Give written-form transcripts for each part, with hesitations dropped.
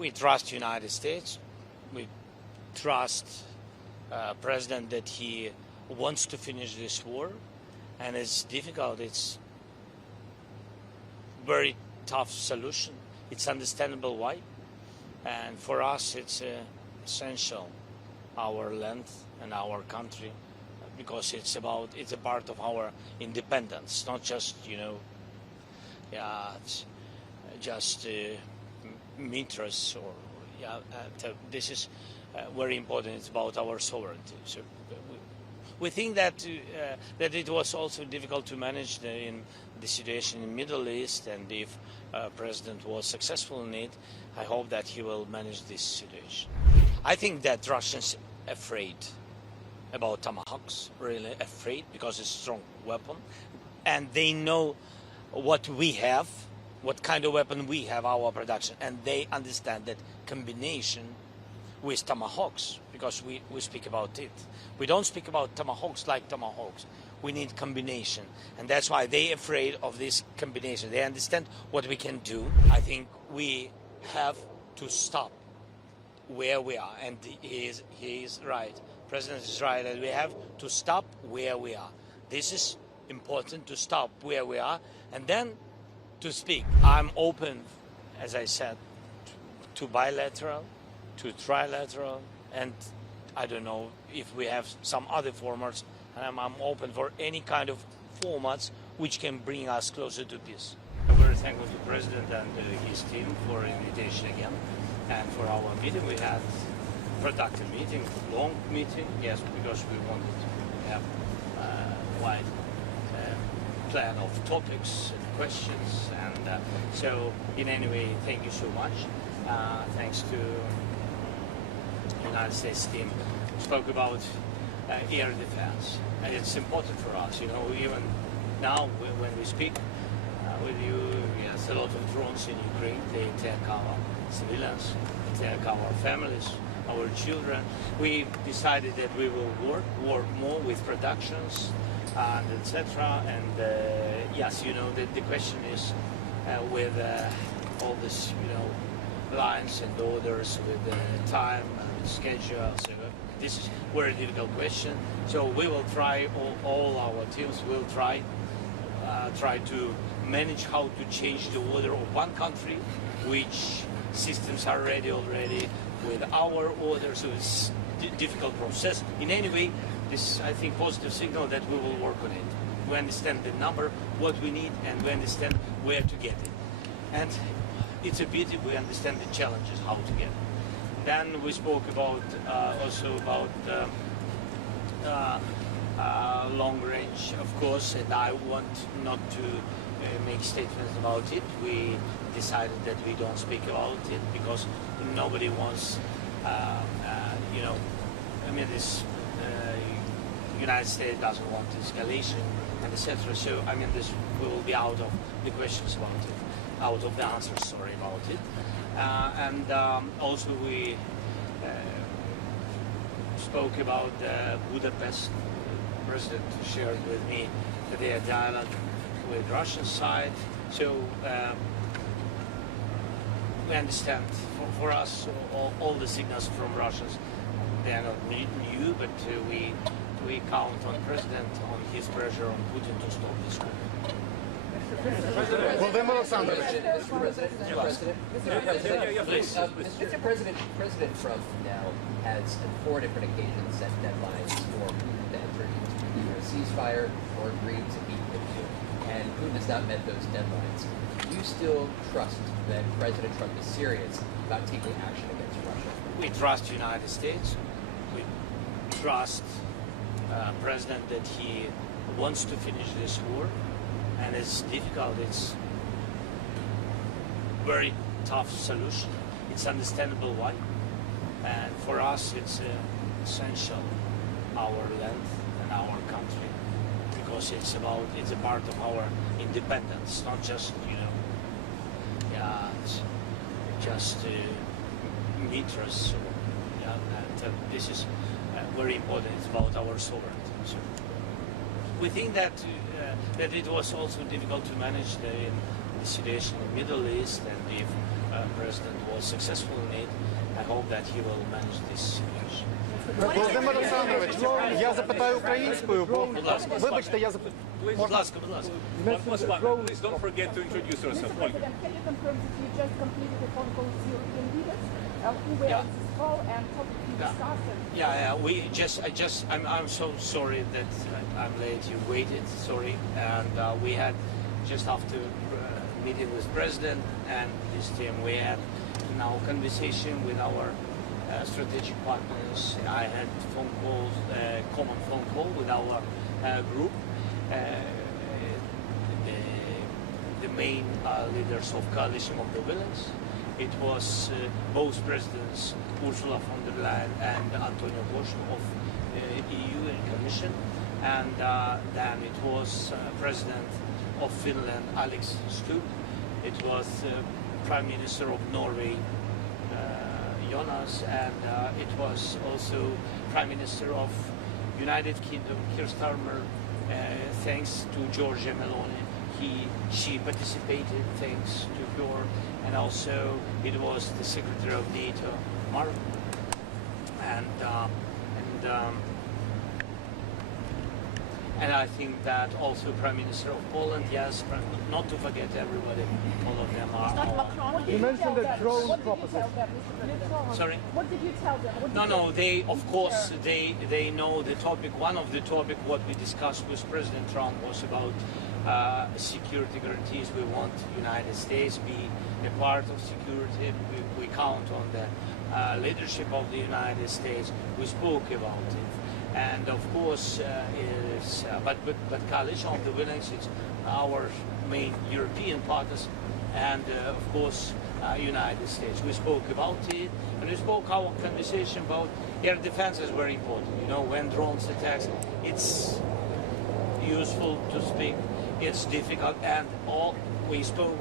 We trust United States. We trust President that he wants to finish this war, and it's difficult. It's very tough solution. It's understandable why, and for us it's essential, our land and our country, because it's a part of our independence, not just it's just meters or this is very important. It's about our sovereignty. So we think that it was also difficult to manage in the situation in the Middle East, and if President was successful in it, I hope that he will manage this situation. I think that Russians are afraid about Tomahawks, really afraid, because it's a strong weapon, and they know what we have, what kind of weapon we have, our production, and they understand that combination with Tomahawks, because we speak about it. We don't speak about Tomahawks like Tomahawks. We need combination, and that's why they're afraid of this combination. They understand what we can do. I think we have to stop where we are, and he is right. President is right, that we have to stop where we are. This is important, to stop where we are, and then to speak. I'm open, as I said, to bilateral, to trilateral, and I don't know if we have some other formats. I'm open for any kind of formats which can bring us closer to peace. I'm very thankful to the President and his team for the invitation again, and for our meeting. We had a productive meeting, long meeting, yes, because we wanted to have a wide plan of topics and questions, and so in any way, thank you so much. Thanks to the United States team. We spoke about air defense, and it's important for us. Even now when we speak with you, yes, a lot of drones in Ukraine, they attack our civilians, attack our families, our children. We decided that we will work more with productions and etc. And yes, the question is with all this, lines and orders, with time and schedule. So this is a very difficult question. So we will try, all our teams will try to manage how to change the order of one country, which systems are ready already with our order. So it's a difficult process. In any way, this, I think, positive signal that we will work on it. We understand the number, what we need, and we understand where to get it. And it's a pity we understand the challenges, how to get it. Then we spoke about also about long range, of course, and I want not to make statements about it. We decided that we don't speak about it because nobody wants, this United States doesn't want escalation and etc. So this will be out of the questions about it, out of the answers, sorry, about it. And also we spoke about Budapest. The President shared with me their dialogue with Russian side. So we understand, for us, all the signals from Russians, they are not new, but we count on the President, on his pressure on Putin to stop this war. Mr. President, President Trump now has, on 4 different occasions, set deadlines for Putin to enter into either a ceasefire or agree to meet with you, and Putin has not met those deadlines. Do you still trust that President Trump is serious about taking action against Russia? We trust the United States. We trust President that he wants to finish this war, and it's difficult. It's very tough solution. It's understandable why, and for us it's essential, our land and our country, because it's a part of our independence, not just it's just meters. And this is very important. It's about our sovereignty. So we think that it was also difficult to manage the situation in the Middle East, and if President was successful in it. I hope that he will manage this situation. Володимир Олександрович, я запитаю українською, бо вибачте, я запитаю. Будь ласка, будь ласка. Please don't forget to introduce yourself. Mr. President, can you confirm that you just completed a phone call with European leaders who were Yeah. on this call and topic you discussed? I'm so sorry that I'm late. You waited, sorry, and we had just after meeting with President and this team, we had now conversation with our strategic partners. I had phone calls, common phone call with our group, the main leaders of coalition of the willing. It was both presidents, Ursula von der Leyen and Antonio Costa of EU and Commission, and then it was President of Finland, Alex Stubb. It was Prime Minister of Norway, Jonas, and it was also Prime Minister of United Kingdom, Keir Starmer. Thanks to Giorgia Meloni, she participated. Thanks to her, and also it was the Secretary of NATO, Mark, and I think that also Prime Minister of Poland. Yes, not to forget everybody. All of them are. You mentioned the drone proposition. Sorry. What did you tell them? What did No, you- they, of course, they know the topic. One of the topic what we discussed with President Trump was about security guarantees. We want United States be a part of security. We count on the leadership of the United States. We spoke about it. And of course, but coalition of the willing is our main European partners, and of course, United States. We spoke about it, and we spoke our conversation about air defense is very important. You know, when drones attacks, it's useful to speak. It's difficult, and we spoke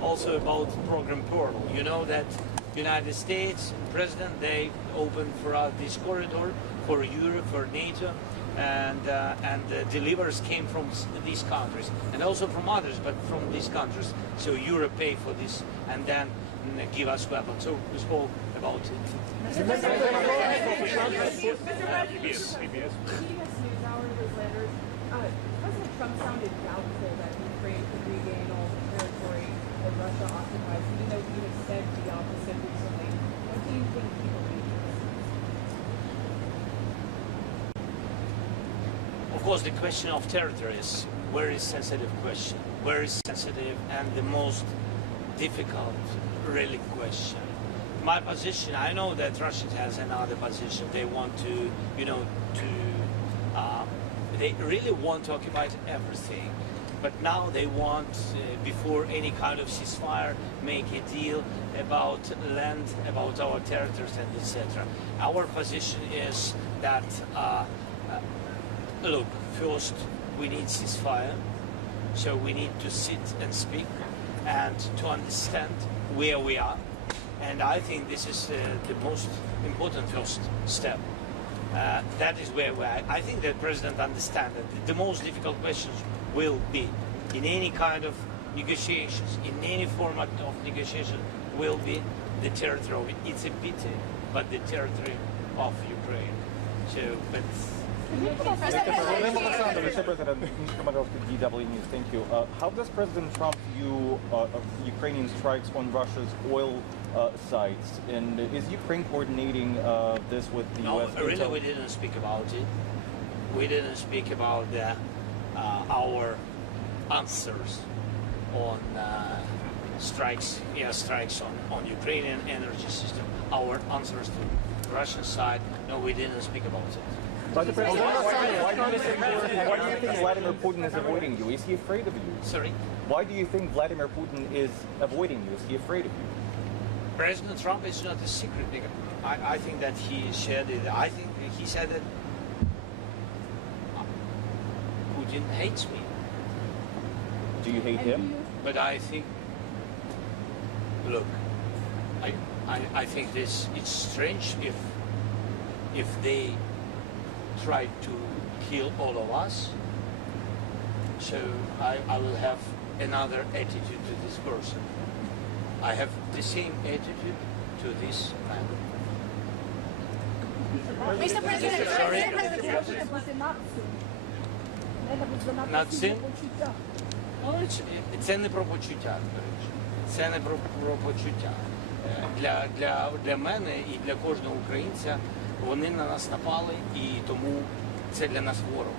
also about program Portal. You know that United States President, they opened for us this corridor for Europe, for NATO, and the delivers came from these countries and also from others, but from these countries. So Europe pay for this and then give us weapons. So we spoke about it. PBS. CBS News Hour newsletters. President Trump sounded doubtful that Ukraine could regain all the territory that Russia occupies, even though he has said the opposite recently. What do you think he believes? Of course, the question of territory is a very sensitive question, very sensitive and the most difficult, really, question. My position, I know that Russia has another position. They want to, they really want to occupy everything. But now they want, before any kind of ceasefire, make a deal about land, about our territories, and etc. Our position is that, look, first we need ceasefire, so we need to sit and speak and to understand where we are. And I think this is the most important first step. That is where we are. I think that President understands that the most difficult questions will be in any kind of negotiations, in any format of negotiation, will be the territory. It's a pity, but the territory of Ukraine. So, but Володимир Олександрович, President, DW News. Thank you. How does President Trump view Ukrainian strikes on Russia's oil sites? And is Ukraine coordinating this with the no, U.S.? really, we didn't speak about it. We didn't speak about our answers on strikes, air strikes on Ukrainian energy system. Our answers to Russian side. No, we didn't speak about it. Why do you think Vladimir Putin is avoiding you? Is he afraid of you? Sorry? Why do you think Vladimir Putin is avoiding you? Is he afraid of you? President Trump is not a secret nigga. I think that he shared it. I think he said that Putin hates me. Do you hate him? But I think, look, I think it's strange if they try to kill all of us. So I will have another attitude to this person. I have the same attitude to this man. Mr. President, Можете бути націю. Треба бути Над цим? почуття. Це не про почуття, до речі. Це не про почуття. Для мене і для кожного українця вони на нас напали, і тому це для нас ворог.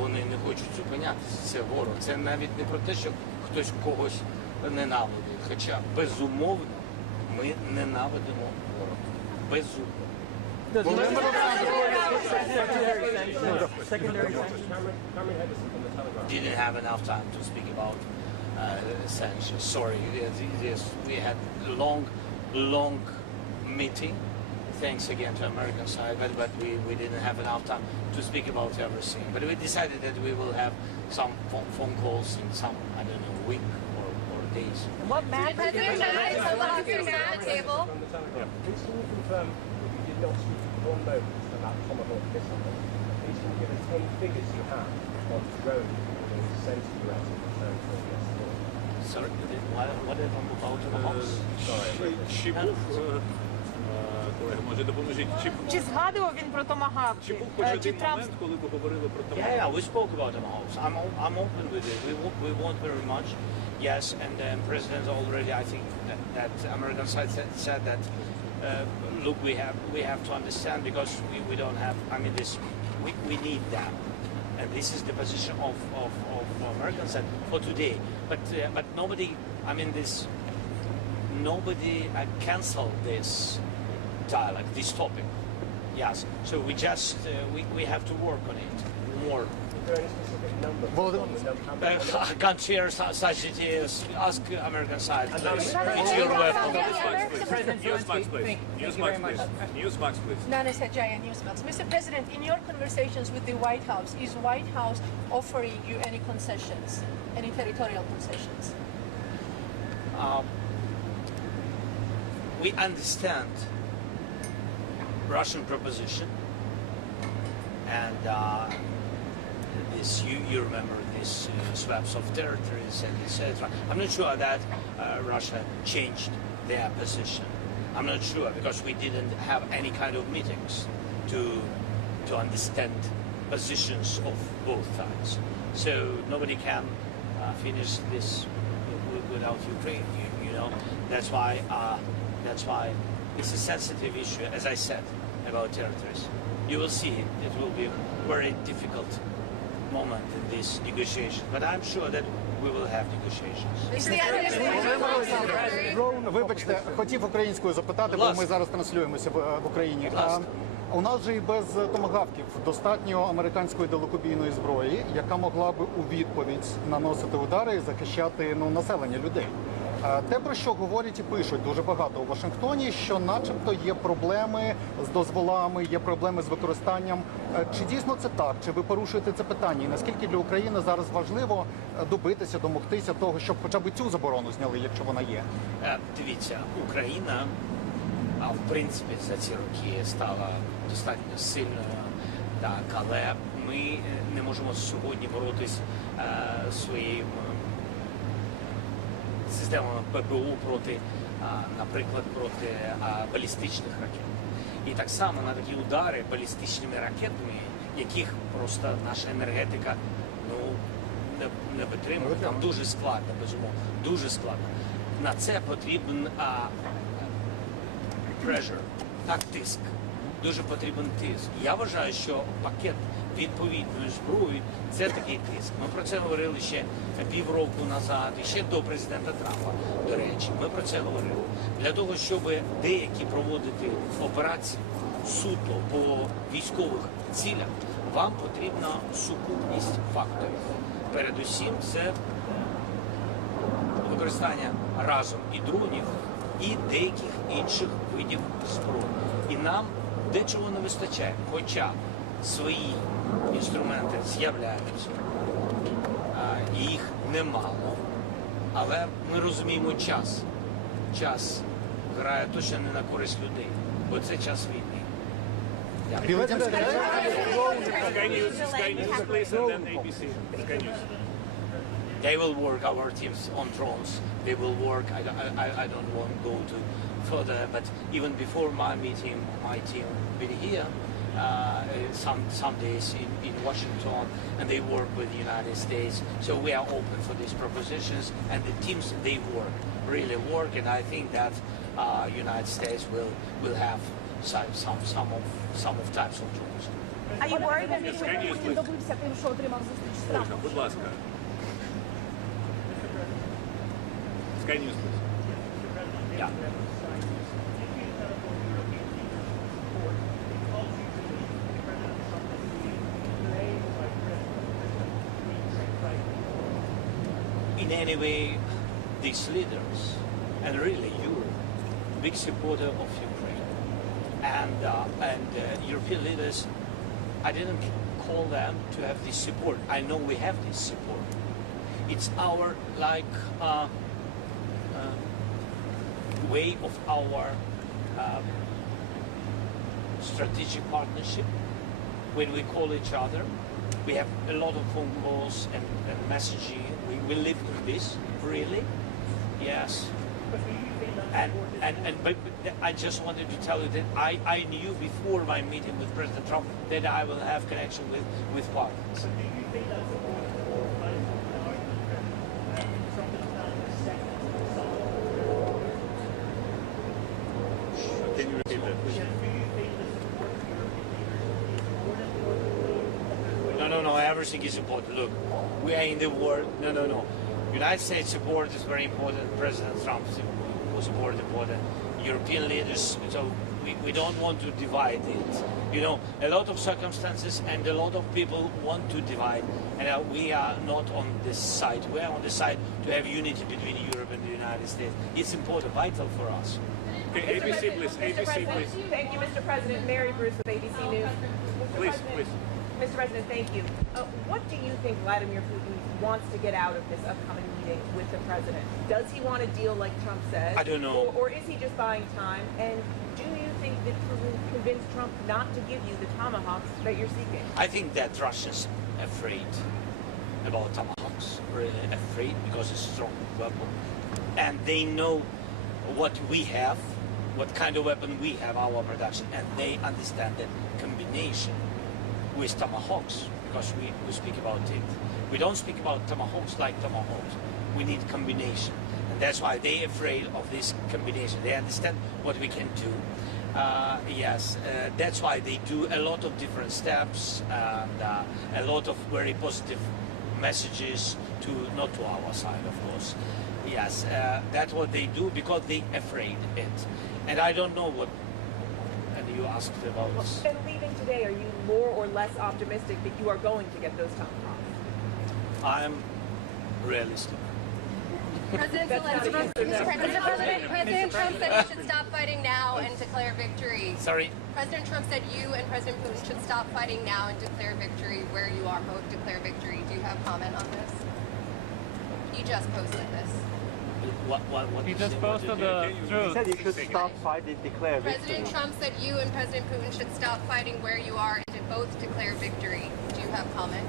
Вони не хочуть зупинятися, це ворог. Це навіть не про те, що хтось когось ненавидить. Хоча, безумовно, ми ненавидимо ворога. Безумовно. Didn't have enough time to speak about sanctions. Sorry, yes, we had long meeting. Thanks again to American side, but we didn't have enough time to speak about everything. But we decided that we will have some phone calls in some, I don't know, week or days. what matters is the table. Please can you confirm that you did not speak for one moment about Tomahawk missiles? Please can you give us any figures you have on drones being sent to the US in return for yesterday? Sorry, what about Tomahawks? Чи був, колеги, може допоможіть, Чи згадував він про томагавки? чи був хоч Чи один Трамп момент, коли ви говорили про Yeah, Tomahawk? we spoke about Tomahawks. I'm open with it. We want very much. Yes, and the president already, I think that American side said that. Look, we have to understand because we don't have. I mean, we need that, and this is the position of American side for today. But nobody. I mean, nobody canceled this dialogue, this topic. Yes, so we just we have to work on it more. Is there any specific number? I can't share such details. Ask American side, please. It's your weapon. Newsmax, please. Newsmax, please. Nana Sajaya, Newsmax. Mr. President, in your conversations with the White House, is White House offering you any concessions, any territorial concessions? We understand Russian proposition, and this you remember this swaps of territories and etc. I'm not sure that Russia changed their position. I'm not sure because we didn't have any kind of meetings to understand positions of both sides. So nobody can finish this without Ukraine. You know that's why it's a sensitive issue, as I said, about territories. You will see it will be a very difficult moment in this negotiation, but I'm sure that we will have negotiations. Is the administration Вибачте, хотів українською запитати, бо ми зараз транслюємося в Україні. У нас же і без томагавків достатньо американської далекобійної зброї, яка могла би у відповідь наносити удари і захищати населення людей. Те, про що говорять і пишуть дуже багато у Вашингтоні, що начебто є проблеми з дозволами, є проблеми з використанням. Чи дійсно це так? Чи ви порушуєте це питання? І наскільки для України зараз важливо добитися, домогтися того, щоб хоча б цю заборону зняли, якщо вона є? Дивіться, Україна, в принципі, за ці роки стала достатньо сильною, так, але ми не можемо сьогодні боротись своїм системами ППО проти, наприклад, проти балістичних ракет. І так само на такі удари балістичними ракетами, яких просто наша енергетика не витримує. Там дуже складно, безумовно, дуже складно. На це потрібен pressure, так, тиск. Дуже потрібен тиск. Я вважаю, що пакет відповідної зброї – це такий тиск. Ми про це говорили ще півроку назад, і ще до президента Трампа, до речі. Ми про це говорили. Для того, щоб деякі проводити операції суто по військових цілях, вам потрібна сукупність факторів. Передусім, це використання разом і дронів, і деяких інших видів зброї. І нам дечого не вистачає, хоча свої інструменти з'являються, їх немало, але ми розуміємо час. Час грає точно не на користь людей, бо це час війни. Дякую. Sky News, please, and then ABC. Sky News. They will work, our teams, on drones. They will work. I don't want to go to further, but even before my meeting, my team been here some days in Washington, and they work with the United States. So we are open for these propositions, and the teams, they really work, and I think that United States will have some of types of drones. Are you worried that Putin добився тим, що отримав зустріч з Ольга, Трампом? будь ласка. Sky News, please. Yeah. In any way, these leaders, and really Europe, big supporter of Ukraine, and European leaders, I didn't call them to have this support. I know we have this support. It's our way of our strategic partnership. When we call each other, we have a lot of phone calls and messaging. We live in this, really, yes. But I just wanted to tell you that I knew before my meeting with President Trump that I will have connection with partners. Can you repeat that, please? No, everything is important. Look, we are in the war. No. United States support is very important. President Trump support is important. European leaders, so we don't want to divide it. You know, a lot of circumstances and a lot of people want to divide. And we are not on this side. We are on the side to have unity between Europe and the United States. It's important, vital for us. Okay, ABC, please. ABC, please. Thank you, Mr. President. Mary Bruce with ABC News. Please. Mr. President, thank you. What do you think Vladimir Putin wants to get out of this upcoming meeting with the president? Does he want a deal like Trump said? I don't know. Or is he just buying time? And do you think that Putin convinced Trump not to give you the Tomahawks that you're seeking? I think that Russia's afraid about Tomahawks, really afraid, because it's a strong weapon. And they know what we have, what kind of weapon we have, our production, and they understand that combination with Tomahawks, because we speak about it. We don't speak about Tomahawks like Tomahawks. We need combination. And that's why they're afraid of this combination. They understand what we can do. Yes, that's why they do a lot of different steps and a lot of very positive messages not to our side, of course. Yes, that's what they do because they're afraid of it. And I don't know what, and you asked about... And leaving today, are you more or less optimistic that you are going to get those Tomahawks? I'm realistic. President Trump said you should stop fighting now and declare victory. Sorry? President Trump said you and President Putin should stop fighting now and declare victory where you are, both declare victory. Do you have comment on this? He just posted this. What he just posted the truth. He said you should stop fighting, declare victory. President Trump said you and President Putin should stop fighting where you are and to both declare victory. Do you have comment?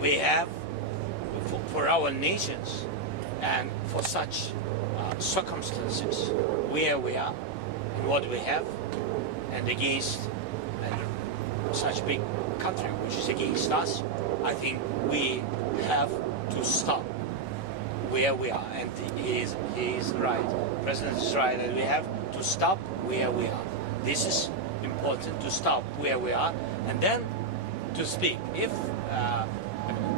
We have, for our nations and for such circumstances where we are and what we have, and against such big country which is against us, I think we have to stop where we are. And he is right. The President is right, and we have to stop where we are. This is important, to stop where we are and then to speak. If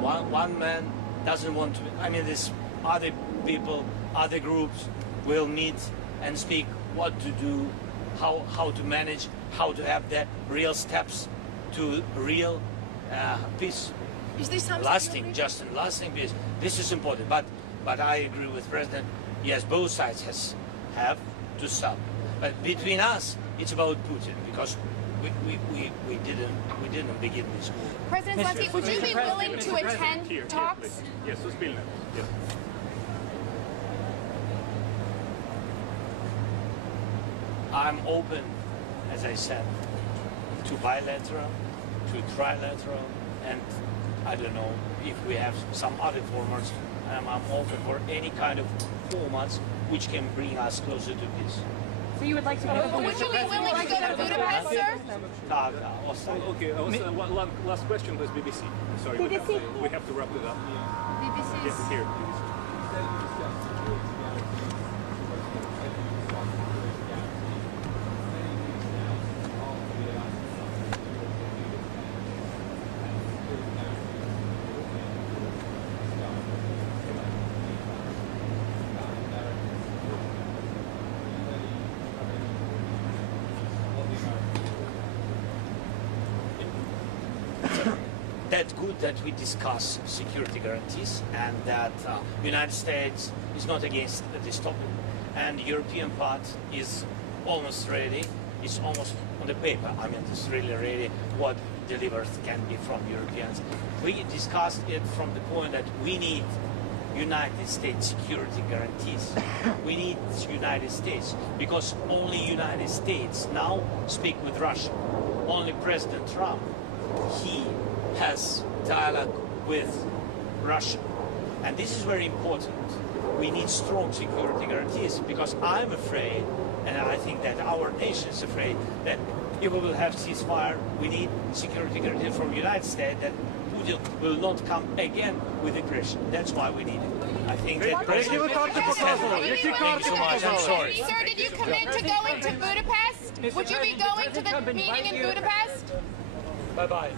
one man doesn't want to, I mean, there's other people, other groups will meet and speak what to do, how to manage, how to have the real steps to real peace. Is this lasting peace. This is important. But I agree with President. Yes, both sides have to stop. But between us, it's about Putin because we didn't begin this war. President Zelensky, would you be willing to attend talks? Yes, Suspilne. Yes. I'm open, as I said, to bilateral, to trilateral, and I don't know if we have some other formats. I'm open for any kind of formats which can bring us closer to peace. So you would like to go to Would you be willing to go to Budapest, sir? Okay, one last question, please, BBC. Sorry, we have to wrap it up. BBC's. Yes, here. BBC. That's good that we discuss security guarantees and that United States is not against this topic, and the European part is almost ready. It's almost on the paper. I mean, it's really ready what delivered can be from Europeans. We discussed it from the point that we need United States security guarantees. We need United States because only United States now speak with Russia. Only President Trump, he has dialogue with Russia. And this is very important. We need strong security guarantees because I'm afraid, and I think that our nation is afraid, that if we will have ceasefire, we need security guarantees from the United States that Putin will not come again with aggression. That's why we need it. I think that President... Thank you so much. I'm sorry. Sir, did you commit to going to Budapest? Would you be going to the meeting in Budapest? Bye-bye.